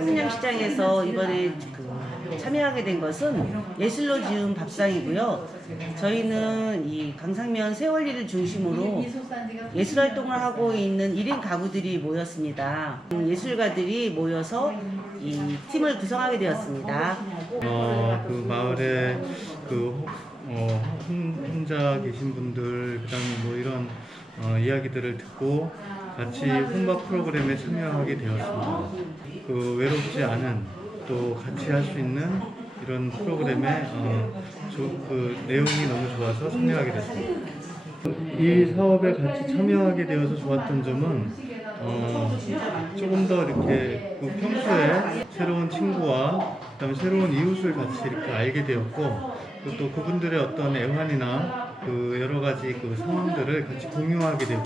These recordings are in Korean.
한양시장에서 이번에 그 참여하게 된 것은 예술로 지은 밥상이고요. 저희는 이 강상면 세월리를 중심으로 예술 활동을 하고 있는 1인 가구들이 모였습니다. 음, 예술가들이 모여서 이 팀을 구성하게 되었습니다. 어, 그 마을에 그 어, 혼- 혼자 계신 분들 그다음에 뭐 이런 어, 이야기들을 듣고 같이 혼밥 프로그램에 참여하게 되었습니다. 그 외롭지 않은 또 같이 할 수 있는 이런 프로그램에 어, 조- 그 내용이 너무 좋아서 참여하게 됐습니다. 이 사업에 같이 참여하게 되어서 좋았던 점은 어, 조금 더 이렇게 그 평소에 새로운 친구와 그다음에 새로운 이웃을 같이 이렇게 알게 되었고 또 그분들의 어떤 애환이나 그 여러 가지 그 상황들을 같이 공유하게 되고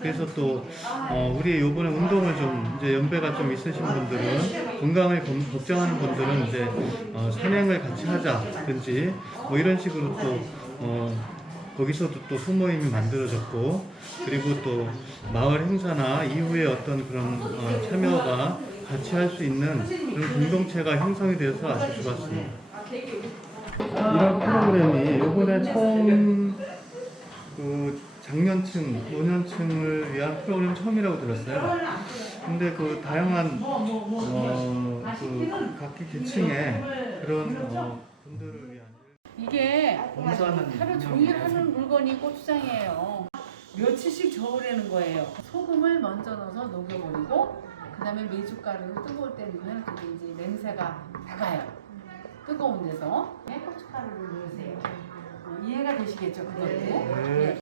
그래서 또 어, 우리 요번에 운동을 좀 이제 연배가 좀 있으신 분들은 건강을 검- 걱정하는 분들은 이제 어, 산행을 같이 하자든지 뭐 이런 식으로 또 어, 거기서도 또 소모임이 만들어졌고 그리고 또 마을 행사나 이후에 어떤 그런 어, 참여가 같이 할 수 있는 그런 공동체가 형성이 되어서 아주 좋았습니다. 이런 프로그램이 이번에 처음 그 장년층, 노년층을 위한 프로그램 처음이라고 들었어요. 근데 그 다양한 어, 그 각기 계층의 그런 어, 분들을 위한 이게 봉사하는 하루 종일 하는 물건이 고추장이에요. 며칠씩 저으려는 거예요. 소금을 먼저 넣어서 녹여버리고 그 다음에 메주가루를 뜨거울 때 넣으면 그게 이제 냄새가 나가요. 뜨거운 데서 네, 고춧가루를 넣으세요. 어, 이해가 되시겠죠 그것도? 네.